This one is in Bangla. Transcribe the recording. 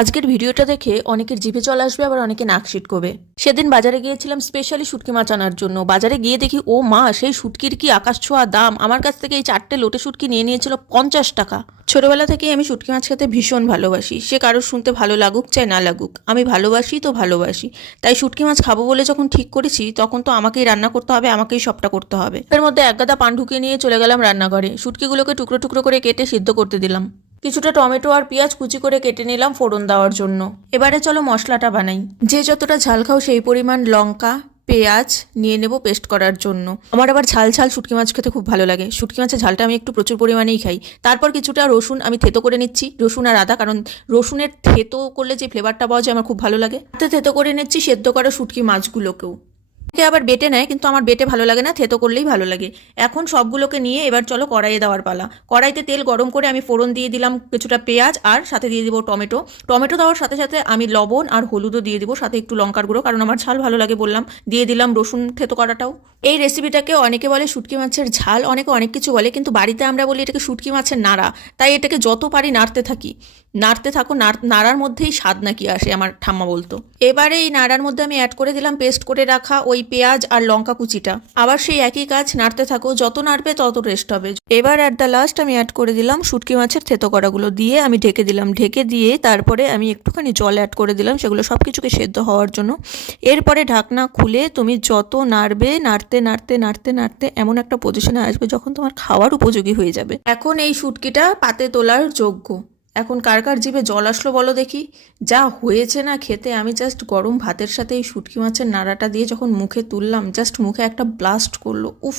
আজকের ভিডিওটা দেখে অনেকের জিভে জল আসবে, আবার অনেকে নাক সিটকোবে। সেদিন বাজারে গিয়েছিলাম স্পেশালি শুটকি মাছ আনার জন্য। বাজারে গিয়ে দেখি ও মা, সেই শুটকির কি আকাশ ছোঁয়া দাম! আমার কাছ থেকে এই 4টে লোটে শুটকি নিয়ে নিয়েছিল 50 টাকা। ছোটবেলা থেকেই আমি শুটকি মাছ খেতে ভীষণ ভালোবাসি। সে কারোর শুনতে ভালো লাগুক চাই না লাগুক, আমি ভালোবাসি তো ভালোবাসি। তাই শুটকি মাছ খাবো বলে যখন ঠিক করেছি, তখন তো আমাকেই রান্না করতে হবে, আমাকেই সবটা করতে হবে। এর মধ্যে একগাদা পান ঢুকিয়ে নিয়ে চলে গেলাম রান্নাঘরে। শুটকিগুলোকে টুকরো টুকরো করে কেটে সিদ্ধ করতে দিলাম। কিছুটা টমেটো আর পেঁয়াজ কুচি করে কেটে নিলাম ফোড়ন দেওয়ার জন্য। এবারে চলো মশলাটা বানাই। যে যতটা ঝাল খাও সেই পরিমাণ লঙ্কা, পেঁয়াজ নিয়ে নেব পেস্ট করার জন্য। আমার আবার ঝাল ঝাল শুটকি মাছ খেতে খুব ভালো লাগে। শুটকি মাছের ঝালটা আমি একটু প্রচুর পরিমাণেই খাই। তারপর কিছুটা রসুন আমি থেতো করে নিচ্ছি, রসুন আর আদা, কারণ রসুনের থেতো করলে যে ফ্লেভারটা পাওয়া যায় আমার খুব ভালো লাগে। হাতে থেতো করে নিচ্ছি সেদ্ধ করা শুটকি মাছগুলোকেও। আবার বেটে নেয়, কিন্তু আমার বেটে ভালো লাগে না, থেতো করলেই ভালো লাগে। এখন সবগুলোকে নিয়ে এবার চলো কড়াইয়ে দেওয়ার পালা। কড়াইতে তেল গরম করে আমি ফোড়ন দিয়ে দিলাম কিছুটা পেঁয়াজ, আর সাথে দিয়ে দিব টমেটো। টমেটো দেওয়ার সাথে সাথে আমি লবণ আর হলুদও দিয়ে দিব, সাথে একটু লঙ্কার গুঁড়ো, কারণ আমার ঝাল ভালো লাগে বললাম। দিয়ে দিলাম রসুন থেতো করাটাও। এই রেসিপিটাকে অনেকে বলে শুটকি মাছের ঝাল, অনেকে অনেক কিছু বলে, কিন্তু বাড়িতে আমরা বলি এটাকে শুটকি মাছের নাড়া। তাই এটাকে যত পারি নাড়তে থাকি। নাড়তে থাকো, নাড়ার মধ্যেই স্বাদ নাকি আসে, আমার ঠাম্মা বলতো। এবারে এই নাড়ার মধ্যে আমি অ্যাড করে দিলাম পেস্ট করে রাখা ওই পেঁয়াজ আর লঙ্কা কুচিটা। আবার সেই একই কাজ, নাড়তে থাকো, যত নাড়বে তত টেস্ট হবে। এবার অ্যাট দ্য লাস্ট আমি অ্যাড করে দিলাম শুটকি মাছের থেতো করাগুলো, দিয়ে আমি ঢেকে দিলাম। ঢেকে দিয়ে তারপরে আমি একটুখানি জল অ্যাড করে দিলাম সেগুলো সব কিছুকে সেদ্ধ হওয়ার জন্য। এরপরে ঢাকনা খুলে তুমি যত নাড়বে, নাড়তে নাড়তে নাড়তে নাড়তে এমন একটা পজিশনে আসবে যখন তোমার খাওয়ার উপযোগী হয়ে যাবে। এখন এই শুটকিটা পাতে তোলার যোগ্য। এখন কার কার জিভে জল আসলো বলো দেখি। যা হয়েছে না খেতে, আমি জাস্ট গরম ভাতের সাথে এই শুটকি মাছের নাড়াটা দিয়ে যখন মুখে তুললাম, জাস্ট মুখে একটা ব্লাস্ট করলো, উফ।